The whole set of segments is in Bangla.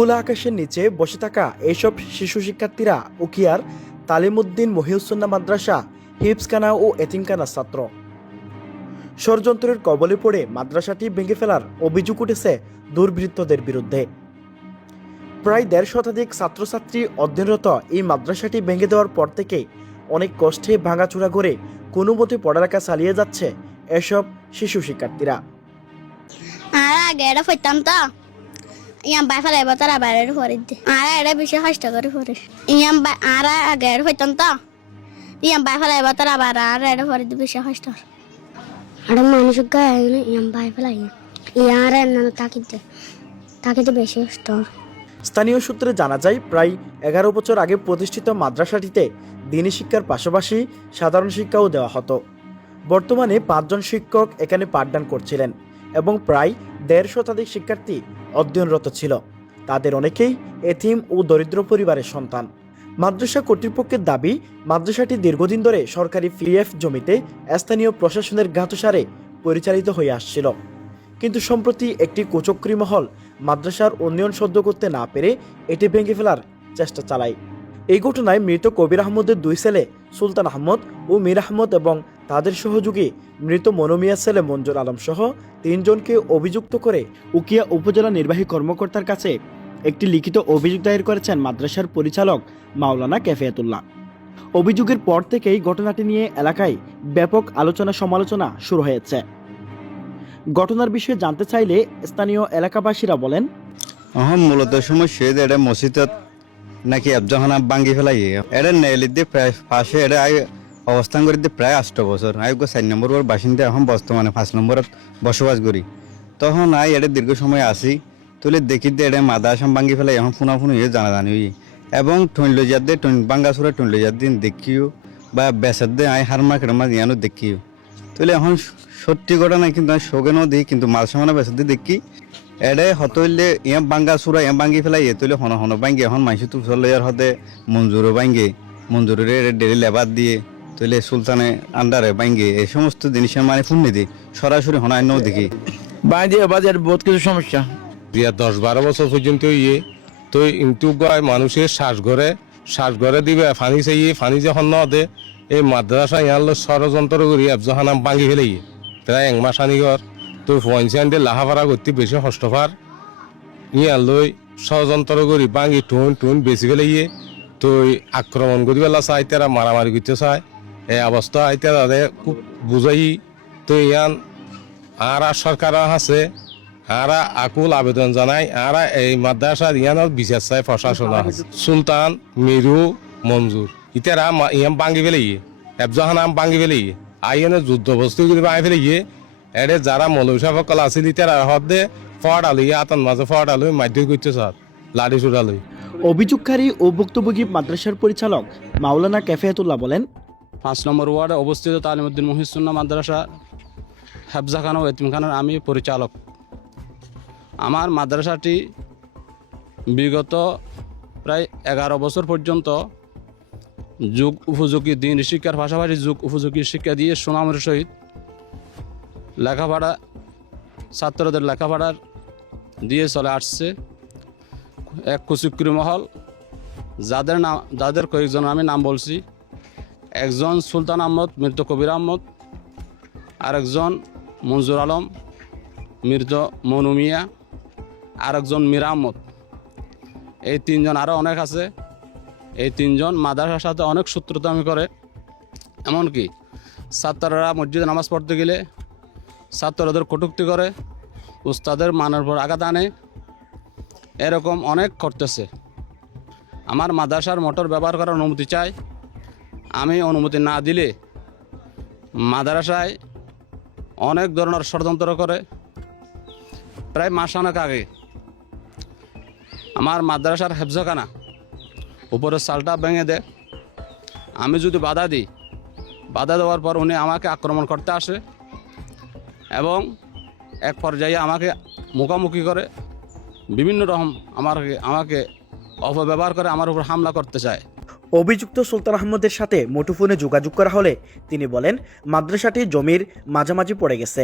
খোলা আকাশের নিচে বসে থাকা এইসব শিশু শিক্ষার্থীরা উখিয়ার তালিমউদ্দিন মহিউসুন্নাহ মাদ্রাসা, হিফজখানা ও এতিমখানার ছাত্র। ষড়যন্ত্রের কবলে পড়ে মাদ্রাসাটি ভেঙে ফেলার অভিযোগ উঠেছে দুর্বৃত্তদের বিরুদ্ধে। প্রায় ১৫০ শতাধিক ছাত্রছাত্রী অধ্যয়নরত এই মাদ্রাসাটি ভেঙে দেওয়ার পর থেকে অনেক কষ্টে ভাঙাচোরা করে কোনো মতে পড়ালেখা চালিয়ে যাচ্ছে এসব শিশু শিক্ষার্থীরা। আগে এটা পড়তাম তো ইয়াম বাই ফেলাই তারা বাইরের পরে দে আর এটা বেশি কষ্ট করে পড়ে ইয়াম আর আগে এটা পড়তাম তো ইয়াম বাই ফেলাই তারা আবার আর এটা পরে দে বেশি কষ্ট আর মানুষ গায়ে ইয়াম বাই ফেলাই ইয়ার তাকিতে বেশি কষ্ট। স্থানীয় সূত্রে জানা যায়, প্রায় ১১ বছর আগে প্রতিষ্ঠিত মাদ্রাসাটিতে দ্বীনি শিক্ষার পাশাপাশি সাধারণ শিক্ষাও দেওয়া হতো। বর্তমানে ৫ জন শিক্ষক এখানে পাঠদান করছিলেন এবং প্রায় ১৫০ শতাধিক শিক্ষার্থী অধ্যয়নরত ছিল। তাদের অনেকেই এতিম ও দরিদ্র পরিবারের সন্তান। মাদ্রাসা কর্তৃপক্ষের দাবি, মাদ্রাসাটি দীর্ঘদিন ধরে সরকারি পিএফ জমিতে স্থানীয় প্রশাসনের জ্ঞাতসারে পরিচালিত হয়ে আসছিল, কিন্তু সম্প্রতি একটি কুচক্রী মহল মাদ্রাসার উন্নয়ন সহ্য করতে না পেরে এটি ভেঙে ফেলার চেষ্টা চালায়। এই ঘটনায় মৃত কবির আহমদের ২ ছেলে সুলতান আহমদ ও মীর আহমদ এবং তাদের সহযোগী মৃত মনুমিয়ার ছেলে মঞ্জুর আলম সহ ৩ জনকে অভিযুক্ত করে উখিয়া উপজেলা নির্বাহী কর্মকর্তার কাছে একটি লিখিত অভিযোগ দায়ের করেছেন মাদ্রাসার পরিচালক মাওলানা ক্যাফিয়াতুল্লাহ। অভিযোগের পর থেকেই ঘটনাটি নিয়ে এলাকায় ব্যাপক আলোচনা সমালোচনা শুরু হয়েছে। ঘটনার বিষয়ে জানতে চাইলে স্থানীয় এলাকাবাসীরা বলেন, মূলত সমস্যা এটা মসজিদত নাকি আফজাখানা ভাঙ্গি ফেলাই এটা নেলিতে প্রায় পাশে এটা অবস্থান করি প্রায় ৮ বছর। আমি ৪ নম্বর বাসিন্দা, এখন বর্তমানে ৫ নম্বরত বসবাস করি। তখন এটা দীর্ঘ সময় আসি তুলে দেখি এটা মাদ্রাসা ভাঙ্গি ফেলাই এখন ফোনাফোন হয়ে জানাজানি হই এবং টইন লইজার দিয়ে ভাঙ্গা চোরা টইন লইজার দিন দেখিও বা বেচার দিয়ে হার মার্কেটের মাঝ ইয়ানো দেখিও তুলে এখন সত্যি ঘটনা কিন্তু শোকেনও দিই, কিন্তু মাল সামানা বেচার দিয়ে দেখি এডে হতইলে ইয়া বাঙ্গা চূড়া ইয়া ভাঙ্গি ফেলাই তুলে হন হন ভাঙ্গি এখন মাইসি তুলসর লইয়ার হতে মঞ্জুরও ভাঙ্গে মঞ্জুরের ডেলি লেবার দিয়ে তুলে সুলতানে আন্ডারে ভাঙ্গে এই সমস্ত জিনিসের মানে ফুন্নি দিই সরাসরি হনায় দেখি বাইরে বাজার বহুত কিছু সমস্যা ১০-১২ বছর পর্যন্ত তো কিন্তু মানুষের শ্বাসঘরে দিবে ফানি চাইয়ে ফানি যখন ন দে এই মাদ্রাসা ইয়ার ষড়যন্ত্র করি আফজাখানা ভাঙ্গি ফেলাই প্রায় ১ মাস আনিঘর তো পয়সা দিয়ে লাহাফারা করতে বেশি হস্তফার ইয়ার লই ষড়যন্ত্র করি ভাঙ্গি টুন বেশি ফেলাইয়ে তো আক্রমণ করি পেলা চাই তারা মারামারি করতে চায়। এই অবস্থা আইতে তাদের খুব বুঝাই তো ইয়ান আর সরকার আছে আর আকুল আবেদন জানাই আর এই মাদ্রাসার ইয়ানোর বিচার চাই প্রশাসন সুলতান মিরু মঞ্জুর ইতারা ইয়াম ভাঙ্গি ফেলাইয়ে এফজাহানা ভাঙ্গি ফেলাইয়ে আইনে যুদ্ধ বস্তু করে ভাঙি ফেলাইয়ে এডে যারা মৌলভী সকল আছিল তারা হদে ফড়ালই আতন মাঝে ফড়ালই মাধ্যমিক করতে স্যার লাড়ি চুড়ালই। অভিযোগকারী ও ভুক্তভোগী মাদ্রাসার পরিচালক মাওলানা ক্যাফিয়াতুল্লাহ বলেন, ৫ নম্বর ওয়ার্ডে অবস্থিত তালিমউদ্দিন মহিউসুন্নাহ মাদ্রাসা, হিফজখানা ও এতিমখানার আমি পরিচালক। আমার মাদ্রাসাটি বিগত প্রায় ১১ বছর পর্যন্ত যুগ উপযোগী দ্বীনি শিক্ষার পাশাপাশি যুগ উপযোগী শিক্ষা দিয়ে সুনামের সহিত লেখাপড়া ছাত্রদের লেখাপড়ার দিয়ে চলে আসছে। এক কুচক্রী মহল যাদের কয়েকজন আমি নাম বলছি, একজন সুলতান আহমদ মৃত কবির আহমদ, আরেকজন মঞ্জুর আলম মৃত মনুমিয়া, আরেকজন মীর আহমদ। এই ৩ জন আরও অনেক আছে। এই ৩ জন মাদ্রাসার সাথে অনেক সূত্রতামি করে, এমনকি ছাত্ররা মসজিদে নামাজ পড়তে গেলে ছাত্রদের কটূক্তি করে, উস্তাদের মানের উপর আঘাত আনে, এরকম অনেক করতেছে। আমার মাদ্রাসার মোটর ব্যবহার করার অনুমতি চাই। আমি অনুমতি না দিলে মাদ্রাসায় অনেক ধরনের ষড়যন্ত্র করে। প্রায় মাস অনেক আগে আমার মাদ্রাসার হিফজখানা উপরের চালটা ভেঙে দেয়। আমি যদি বাধা দিই, বাধা দেওয়ার পর উনি আমাকে আক্রমণ করতে আসে এবং এক পর্যায়ে আমাকে মুখোমুখি করে বিভিন্ন রকম আমাকে অপব্যবহার করে আমার উপর হামলা করতে চায়। অভিযুক্ত সুলতান আহমদের সাথে মুঠোফোনে যোগাযোগ করা হলে তিনি বলেন, মাদ্রাসাটি জমির মাঝামাঝি পড়ে গেছে,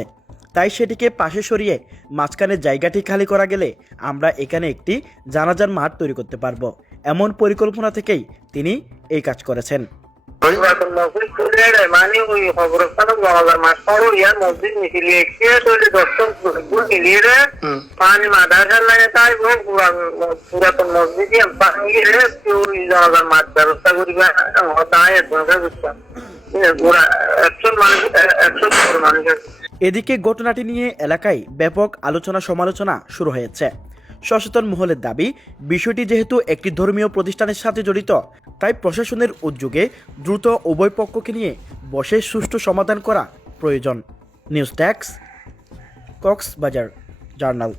তাই সেটিকে পাশে সরিয়ে মাঝখানের জায়গাটি খালি করা গেলে আমরা এখানে একটি জানাজার মাঠ তৈরি করতে পারবো। এমন পরিকল্পনা থেকেই তিনি এই কাজ করেছেন। মানে ওই খবরস্থান জমাদার মাঠ পড়ো ইয়ার মসজিদ মিশিয়ে চলে দর্শন মিলিয়ে পানি মাদার লাগে তাই পুরাতন মসজিদ পানি জমাদার মাঠ ব্যবস্থা করিবা তাই বুঝতাম একশো মানুষ এদিকে ঘটনাটি নিয়ে এলাকায় ব্যাপক আলোচনা সমালোচনা শুরু হয়েছে। সচেতন মহলের দাবি, বিষয়টি যেহেতু একটি ধর্মীয় প্রতিষ্ঠানের সাথে জড়িত, তাই প্রশাসনের উদ্যোগে দ্রুত উভয় পক্ষকে নিয়ে বসে সুষ্ঠু সমাধান করা প্রয়োজন। News desk, Cox's Bazar journal.